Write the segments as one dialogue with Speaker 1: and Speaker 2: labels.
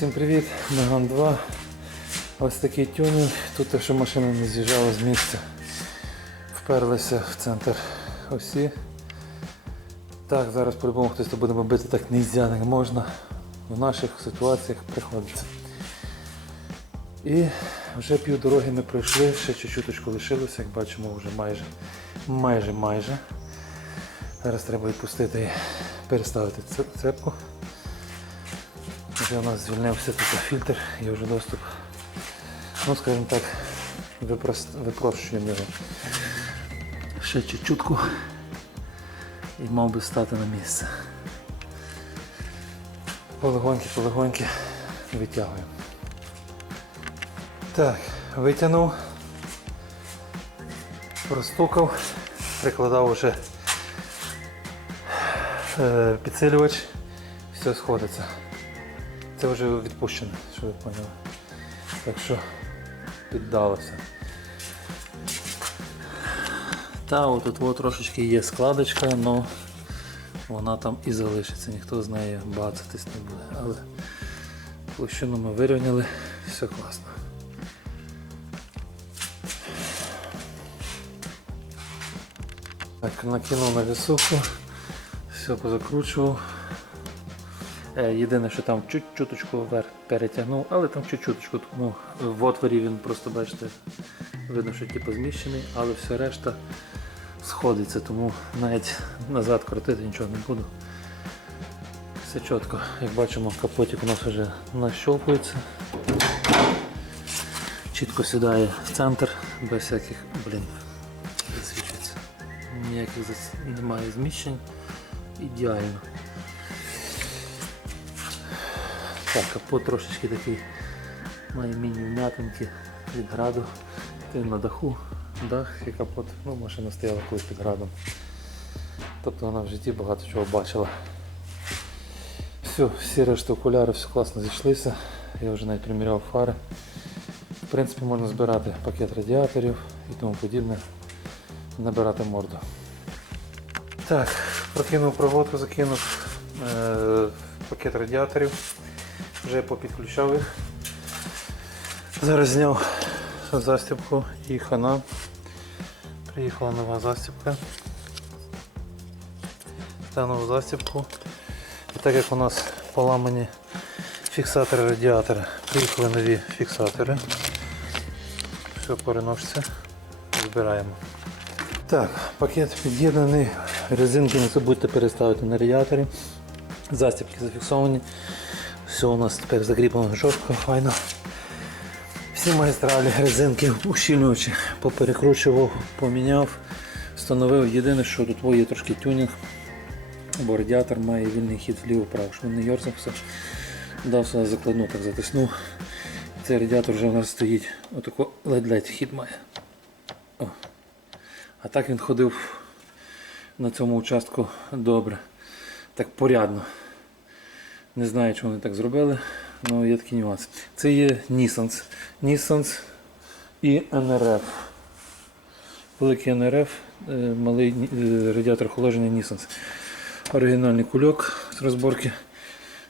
Speaker 1: Всім привіт, Меган 2. Ось такий тюнінг. Тут що машина не з'їжджала з місця. Вперлися в центр осі. Так, зараз по-любому хтось то буде бити так нельзя, не можна. В наших ситуаціях приходиться. І вже пів дороги ми пройшли, ще чуть-чуть лишилося, як бачимо, вже майже, майже, майже. Зараз треба відпустити і переставити цепку. Вже у нас звільнився тут фільтр, є вже доступ. Ну, скажімо так, випрос... випрощуємо його. Ще чуть-чутку і мав би стати на місце. Полегоньки, полегоньки витягуємо. Так, витягнув, простукав, прикладав вже е, підсилювач, все сходиться. Це вже відпущено, що ви поняли. Так що піддалося. Та отут от трошечки є складочка, але вона там і залишиться, ніхто з нею бацатись не буде. Але площину ми вирівняли, все класно. Так, накинув на висуху, все позакручував. Е, Єдине, що там чуть-чуточку вверх перетягнув, але там чуть-чуточку. Ну, в отворі він просто, бачите, видно, що типу зміщений, але все решта сходиться, тому навіть назад крутити нічого не буду. Все чітко. Як бачимо, капотик у нас вже нащолкується. Чітко сідає в центр, без всяких, блін, засвічується. Ніяких зас- немає зміщень. Ідеально. Так, капот трошечки такий має міні-вмятинки від граду. Ти на даху, дах і капот. Ну, машина стояла колись під градом. Тобто вона в житті багато чого бачила. Все, всі решта окуляри, все класно зійшлися. Я вже навіть приміряв фари. В принципі, можна збирати пакет радіаторів і тому подібне, набирати морду. Так, прокинув проводку, закинув е, пакет радіаторів. Вже попідключав їх. Зараз зняв застібку і хана. Приїхала нова застібка. Та нову застібку. І так як у нас поламані фіксатори радіатора, приїхали нові фіксатори. Все переноситься. Збираємо. Так, пакет під'єднаний. Резинки не забудьте переставити на радіаторі. Застібки зафіксовані. Все у нас тепер закріплено жорстко, файно. Всі магістралі, резинки, ущільнювачі поперекручував, поміняв, встановив. Єдине, що тут є трошки тюнінг, бо радіатор має вільний хід вліво-вправо, щоб він не йорзався. Дав сюди закладну, так затиснув. Цей радіатор вже у нас стоїть, отако ледь-ледь хід має. О. А так він ходив на цьому участку добре, так порядно. Не знаю, чому вони так зробили, але є такий нюанс. Це є Nissans. Nissans і NRF. Великий NRF, е, малий е, радіатор охолодження Nissans. Оригінальний кульок з розборки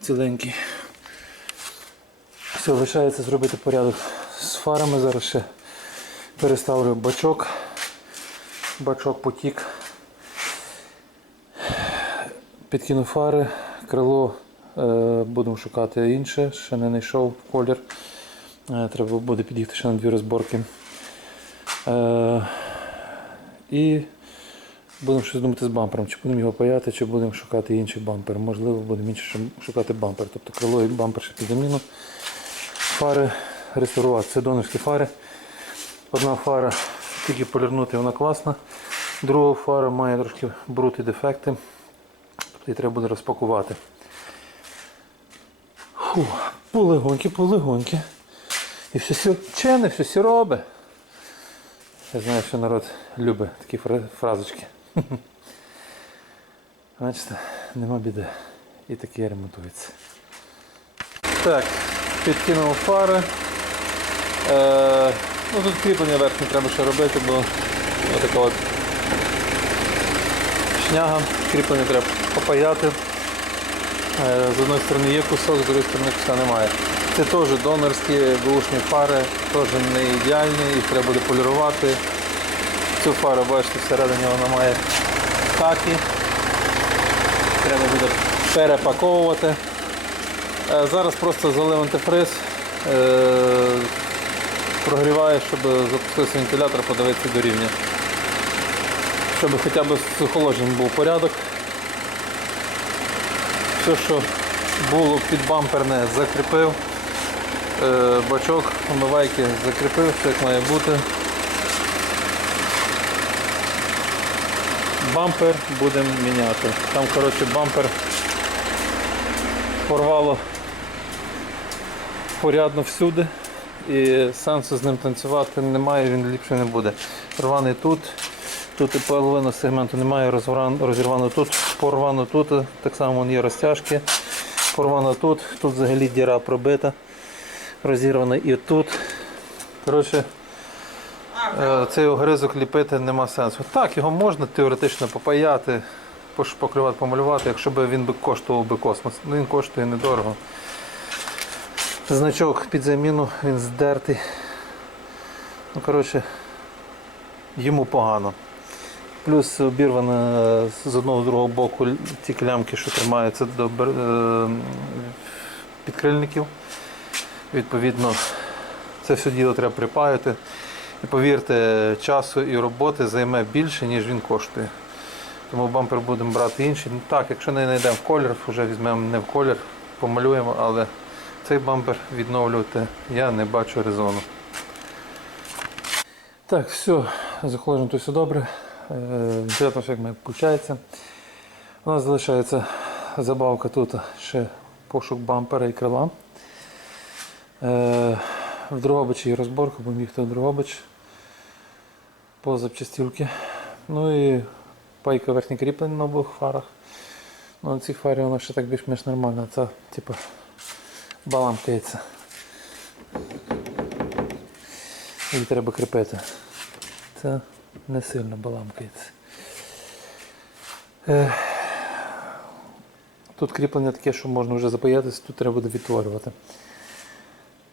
Speaker 1: ціленький. Все, лишається зробити порядок з фарами. Зараз ще переставлю бачок. Бачок потік. Підкину фари, крило будемо шукати інше, ще не знайшов колір. Е, треба буде під'їхати ще на дві розборки. Е, і будемо щось думати з бампером, чи будемо його паяти, чи будемо шукати інший бампер. Можливо, будемо інше шукати бампер. Тобто крило і бампер ще під заміну. Фари реставрувати. Це донорські фари. Одна фара тільки полірнути, вона класна. Друга фара має трошки бруд і дефекти. Тобто її треба буде розпакувати. Фу, полегоньки, полегоньки. І сі вчене, все робить. Я знаю, що народ любить такі фразочки. Бачите, нема біди. І таке ремонтується. Так, підкинув фари. Е, ну тут кріплення верхнє треба ще робити, бо отака от шняга, кріплення треба попаяти. Е, З одної сторони є кусок, з другої сторони куска немає. Це теж донорські бушні фари, теж не ідеальні, їх треба буде полірувати. Цю фару, бачите, всередині вона має хаки. Треба буде перепаковувати. Е, Зараз просто залив антифриз, е, прогріває, щоб запустився вентилятор, подивитися до рівня. Щоб хоча б з охолодженням був порядок. Все, що було під бамперне, закріпив. Е, Бачок умивайки закріпив, все як має бути. Бампер будемо міняти. Там, коротше, бампер порвало порядно всюди. І сенсу з ним танцювати немає, він ліпше не буде. Рваний тут, тут і половина сегменту немає, розірвано тут, порвано тут, так само є розтяжки, порвано тут, тут взагалі діра пробита, розірвана і тут. Коротше, е, цей огризок ліпити нема сенсу. Так, його можна теоретично попаяти, пошпаклювати, помалювати, якщо б він коштував би космос. Ну, Він коштує недорого. Значок під заміну, він здертий. Ну, коротше, йому погано. Плюс обірвано з одного з другого боку ті клямки, що тримаються до е, підкрильників. Відповідно, це все діло треба припаяти. І повірте, часу і роботи займе більше, ніж він коштує. Тому бампер будемо брати інший. Ну, так, якщо не знайдемо колір, вже візьмемо не в колір, помалюємо, але цей бампер відновлювати я не бачу резону. Так, все, з охолодженням то все добре. Має виходить. У нас залишається забавка тут ще пошук бампера і крила. Е, В Дрогобичі є розборка, будемо їхати в Дрогобич по запчастівки. Ну і пайка верхнє кріплення на обох фарах. Ну, на цій фарі воно ще так більш-менш нормально. Це типу баламкається. Її треба кріпити. Це не сильно баламкається. Е, Тут кріплення таке, що можна вже запаятися, тут треба буде відтворювати.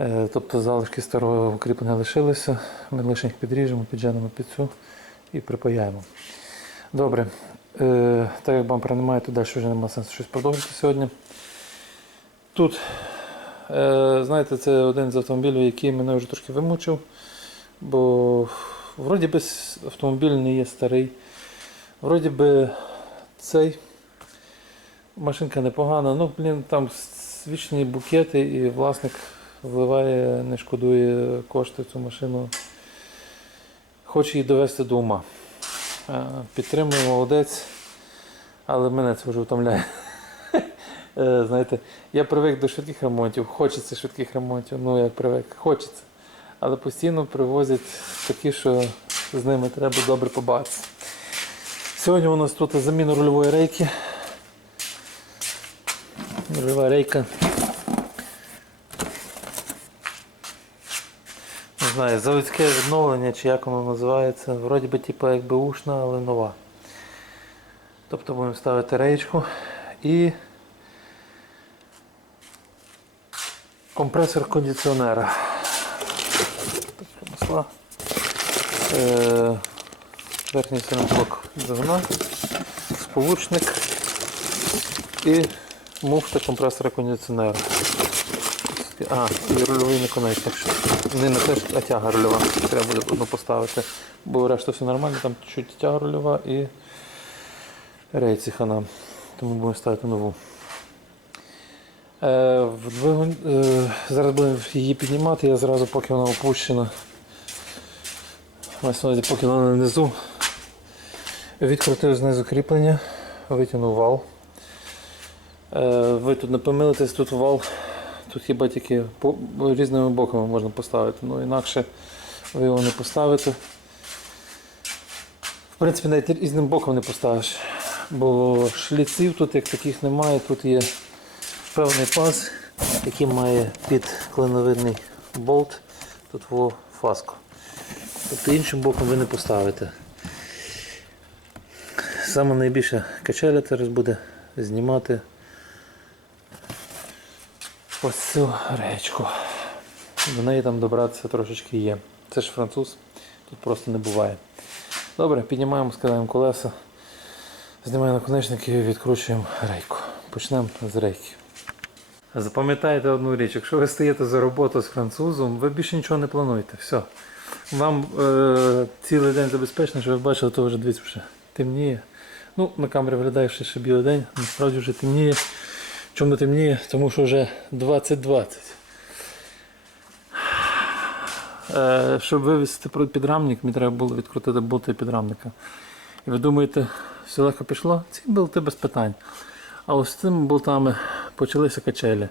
Speaker 1: Е, Тобто залишки старого кріплення лишилися, ми лише їх підріжемо, підженемо під цю і припаяємо. Добре. Е, Так як бампера немає, то далі вже немає сенсу щось продовжити сьогодні. Тут, знаєте, це один з автомобілів, який мене вже трошки вимучив, бо вроді би автомобіль не є старий. Вроді би цей машинка непогана, ну, блін, там свічні букети і власник вливає, не шкодує кошти цю машину. Хоче її довести до ума. Е, Підтримує молодець, але мене це вже втомляє. Е, Знаєте, я привик до швидких ремонтів, хочеться швидких ремонтів, ну як привик, хочеться. Але постійно привозять такі, що з ними треба добре побачити. Сьогодні у нас тут заміна рульової рейки. Рульова рейка. Не знаю, заводське відновлення, чи як воно називається. Вроді би типу якби ушна, але нова. Тобто будемо ставити рейчку і компресор кондиціонера. Тобто. Е, верхній сильний блок двигуна, сполучник і муфта компресора кондиціонера. А, і рульовий наконечник. Не наконечник, а тяга рульова. Треба буде одну поставити. Бо решта все нормально, там чуть тяга рульова і рейці хана. Тому будемо ставити нову. Е, в двигун, е, зараз будемо її піднімати, я зразу, поки вона опущена. На поки вона внизу. Відкрутив знизу кріплення, витягнув вал. Е, ви тут не помилитесь, тут вал, тут хіба тільки різними боками можна поставити, ну інакше ви його не поставите. В принципі, навіть різним боком не поставиш, бо шліців тут як таких немає, тут є певний паз, який має під клиновидний болт, тут во фаску. Тобто іншим боком ви не поставите. Саме найбільше качеля зараз буде знімати ось цю речку. До неї там добратися трошечки є. Це ж француз, тут просто не буває. Добре, піднімаємо, скидаємо колеса, знімаємо наконечники і відкручуємо рейку. Почнемо з рейки. Запам'ятайте одну річ, якщо ви стаєте за роботу з французом, ви більше нічого не плануєте. Все. Вам е, цілий день забезпечено, що ви бачили, то вже дивіться вже темніє. Ну, на камері виглядає що ще білий день, насправді вже темніє. Чому темніє? Тому що вже 20.20. Е, щоб вивезти підрамник, мені треба було відкрутити болти підрамника. І ви думаєте, все легко пішло? Ці болти без питань. А ось цими болтами почалися качелі.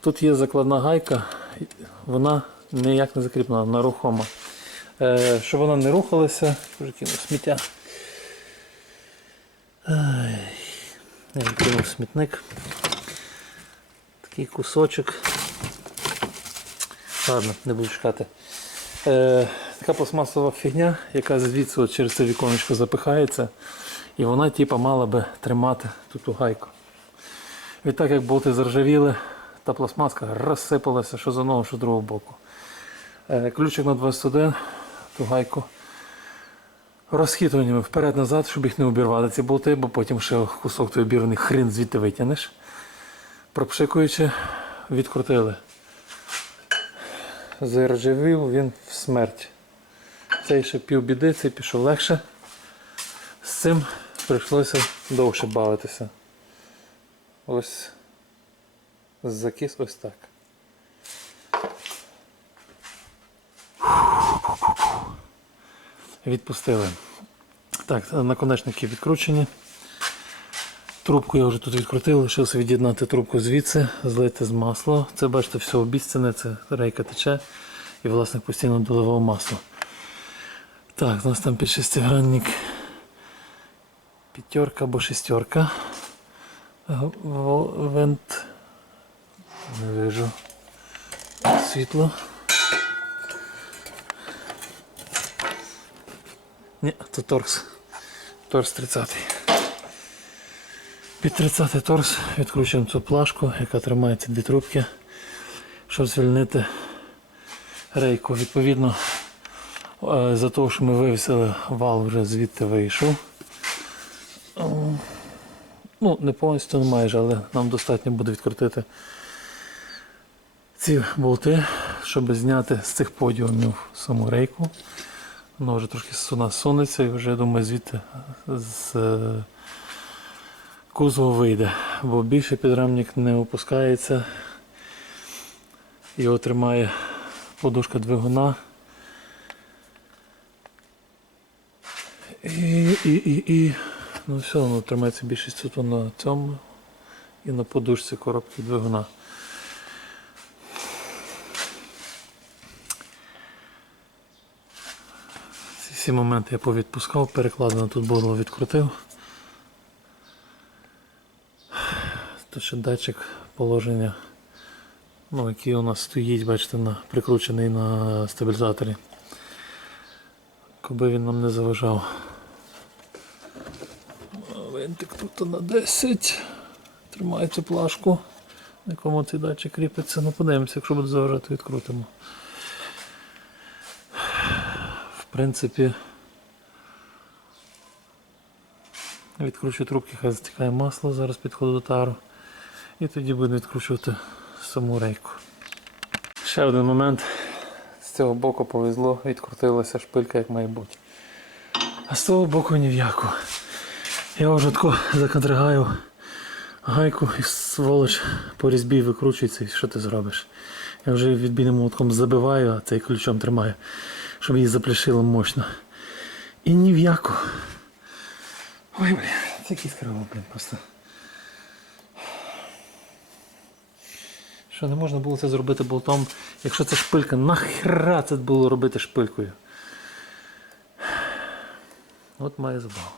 Speaker 1: Тут є закладна гайка, вона ніяк не закріплена, вона рухома. Е, щоб вона не рухалася, кинув сміття. Кинув смітник. Такий кусочок. Ладно, не буду чекати. Е, така пластмасова фігня, яка звідси от через це віконечко запихається. І вона типа мала би тримати тут ту гайку. Відтак як болти заржавіли, та пластмаска розсипалася що з одного, що з другого боку. Е, ключик на 21, ту гайку. Розхитуваннями вперед-назад, щоб їх не обірвати ці болти, бо потім ще кусок той обірваний хрін звідти витягнеш. Пропшикуючи, відкрутили. Заржавів він в смерть. Цей ще півбіди, цей пішов легше. З цим прийшлося довше бавитися. Ось закис ось так. Відпустили. Так, наконечники відкручені. Трубку я вже тут відкрутив, лишився від'єднати трубку звідси, злити з масло. Це бачите, все обіцяне, це рейка тече і власник постійно доливав масло. Так, у нас там під шестигранник п'ятерка або шестерка. Вент. Не вижу. Світло. Ні, це торкс. Торкс 30. Під 30 торкс відкручуємо цю плашку, яка тримає ці дві трубки, щоб звільнити рейку. Відповідно, е, за того, що ми вивісили, вал вже звідти вийшов. Ну, не повністю не майже, але нам достатньо буде відкрутити ці болти, щоб зняти з цих подіумів саму рейку. Воно вже трошки у нас сунеться і вже, я думаю, звідти з е, кузова вийде, бо більше підрамник не опускається. Його тримає подушка двигуна. І, і, і, і ну все, воно тримається більшість тут на цьому і на подушці коробки двигуна. Всі моменти я повідпускав, перекладено тут було відкрутив. Тут ще датчик положення, ну, який у нас стоїть, бачите, на, прикручений на стабілізаторі. Коби він нам не заважав. Винтик тут на 10. Тримає цю плашку, на якому цей датчик кріпиться. Ну подивимося, якщо буде заважати, відкрутимо. Принципі, відкручую трубки, хай затікає масло, зараз підходу до тару. І тоді буду відкручувати саму рейку. Ще один момент. З цього боку повезло, відкрутилася шпилька, як має бути. А з того боку ні в яку. Я вже тако закадригаю гайку і сволоч по різьбі викручується і що ти зробиш? Я вже відбійним молотком забиваю, а цей ключом тримаю, щоб її заплішило мощно. І ні в яку. Ой, блін, це якийсь криво, блін, просто. Що не можна було це зробити болтом, якщо це шпилька, нахера це було робити шпилькою. От має забаву.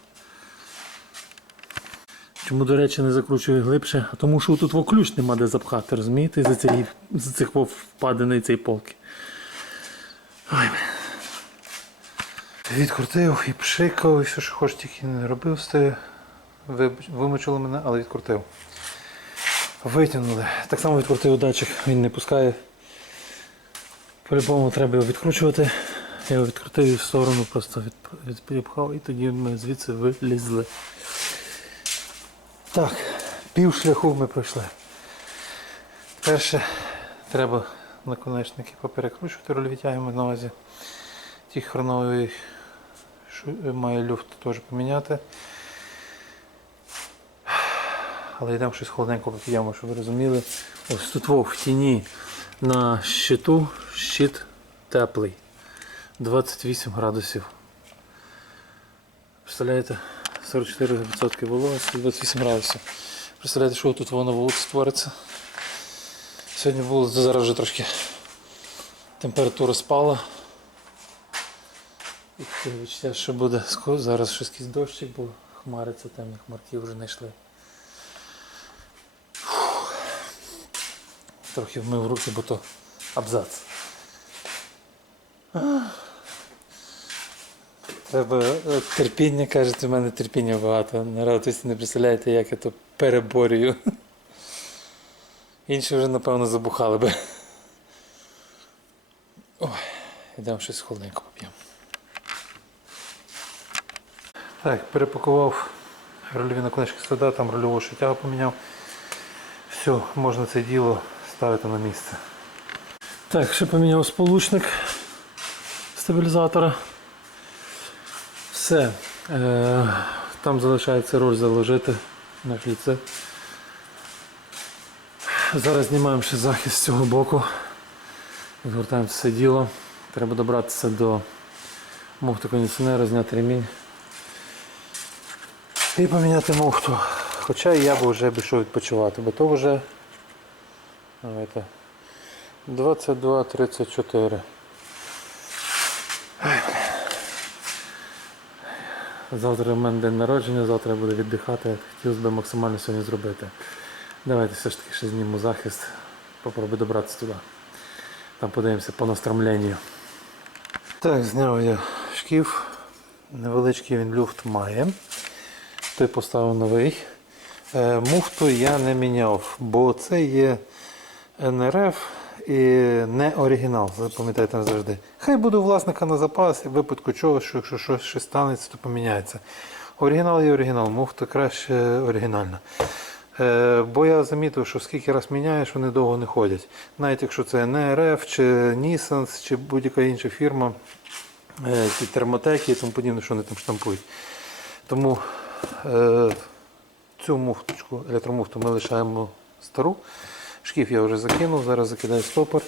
Speaker 1: Чому, до речі, не закручую глибше? А тому що тут во ключ нема де запхати, розумієте? За цих впадений цей полки. Ой, блін. Відкрутив і пшикав, і все, що хоч тільки не робив з тою. Ви- Вимучило мене, але відкрутив. Витягнули. Так само відкрутив датчик, він не пускає. По-любому треба його відкручувати. Я його відкрутив і в сторону просто від, від, відпхав і тоді ми звідси вилізли. Так, пів шляху ми пройшли. Перше треба наконечники поперекручувати, рульові тяги на увазі. Ті хронові шу- має люфт теж поміняти. Але йдемо щось холодненько поп'ємо, щоб ви розуміли. Ось тут в тіні на щиту щит теплий. 28 градусів. Представляєте? 44% вологості, 28 градусів. Представляєте, що тут воно вулиці твориться? Сьогодні було зараз вже трошки температура спала. І відчуття, що буде зараз щось якийсь дощик, бо хмари це темні хмарки вже не йшли. Фух. Трохи вмив руки, бо то абзац. Треба е, терпіння, кажете, в мене терпіння багато. Народ, ви не представляєте, як я то переборюю. Інші вже, напевно, забухали би. Ой, йдемо щось холодненько поп'ємо. Так, перепакував рульові наконечки сюди, там рульову шиття поміняв. Все, можна це діло ставити на місце. Так, ще поміняв сполучник стабілізатора. Все. Е, там залишається роль заложити на шліце. Зараз знімаємо ще захист з цього боку. Згортаємо все діло. Треба добратися до муфти кондиціонера, зняти ремінь. І поміняти муфту. Хоча я б вже пішов відпочивати, бо то вже давайте, 22.34. Завтра в мене день народження, завтра я буду віддихати. Хотілося б максимально сьогодні зробити. Давайте все ж таки ще зніму захист. Попробую добратися туди. Там подивимося по настромленню. Так, зняв я шкіф. Невеличкий він люфт має. Той поставив новий. Е, Муфту я не міняв, бо це є НРФ і не оригінал, запам'ятайте завжди. Хай буде власника на запас, і випадку чого, що якщо щось ще станеться, то поміняється. Оригінал є оригінал, муфта краще оригінальна. Е, бо я замітив, що скільки раз міняєш, вони довго не ходять. Навіть якщо це не РФ, чи Nissan, чи будь-яка інша фірма, е, ті термотеки і тому подібне, що вони там штампують. Тому цю муфточку, електромуфту ми лишаємо стару. Шкіф я вже закинув, зараз закидаю стопор.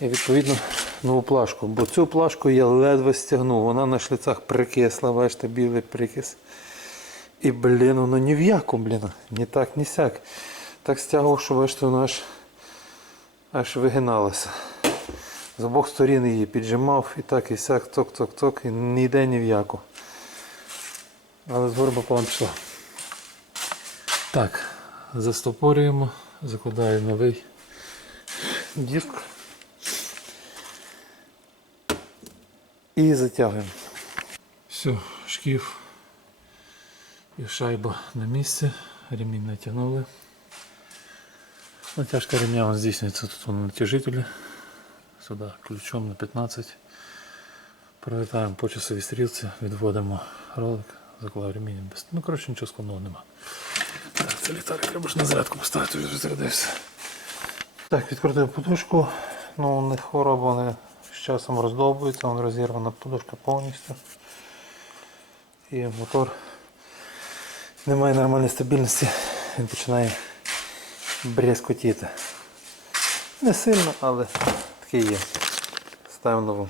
Speaker 1: І відповідно нову плашку. Бо цю плашку я ледве стягнув. Вона на шліцах прикисла, бачите, білий прикис. І, блін, воно ні в яку, блін. Ні так, ні сяк. Так стягував, що бачите, воно аж, аж вигиналося. З обох сторін її піджимав і так, і сяк, цок-цок-цок, і ні йде ні в яку. Але згорба пополам пішла. Так, застопорюємо, закладаю новий диск. І затягуємо. Все, шкіф і шайба на місці. Ремінь натягнули. Натяжка ремня здійснюється тут на натяжителі. Сюди ключом на 15. Провертаємо по часовій стрілці, відводимо ролик, заклав ремінь. Ну, коротше, нічого складного нема. Так, це ліхтарик треба ж на зарядку поставити, вже зарядився. Так, відкрутив подушку. Ну, них хвороба вони з часом роздовбуються, вон розірвана подушка повністю. І мотор немає нормальної стабільності, він починає брязкотіти. Не сильно, але таке є. Ставимо нову.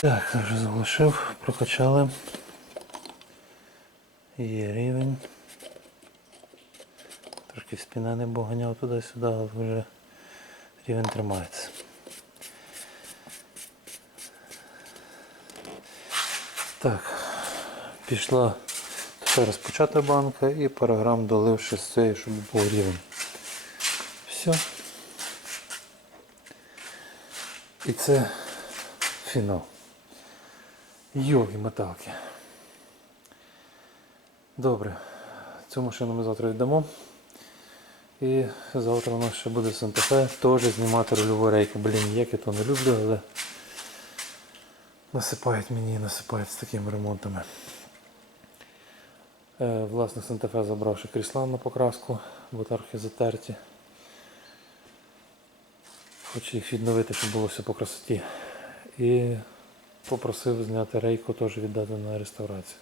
Speaker 1: Так, вже заглушив, прокачали. Є рівень. Трошки спина не ганяв туди-сюди, але вже рівень тримається. Так, пішла тепер розпочата банка і параграм долив ще з цієї, щоб був рівень. Все. І це фінал. Йоги моталки. Добре. Цю машину ми завтра віддамо. І завтра у нас ще буде Санта-Фе теж знімати рульову рейку. Блін, як я то не люблю, але насипають мені і насипають з такими ремонтами. Е, власник Санта-Фе забравши крісла на покраску, бо трохи затерті. Хочу їх відновити, щоб було все по красоті. І попросив зняти рейку, теж віддати на реставрацію.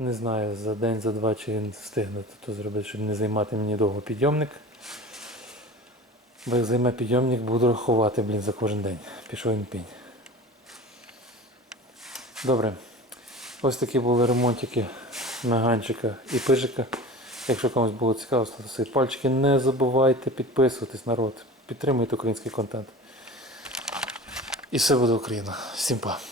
Speaker 1: Не знаю, за день, за два, чи він встигне то зробити, щоб не займати мені довго підйомник. Бо як займе підйомник, буду рахувати, блін, за кожен день. Пішов він пінь. Добре. Ось такі були ремонтики Меганчика і пижика. Якщо комусь було цікаво, ставте пальчики. Не забувайте підписуватись, народ. Підтримуйте український контент. І все буде Україна. Всім па.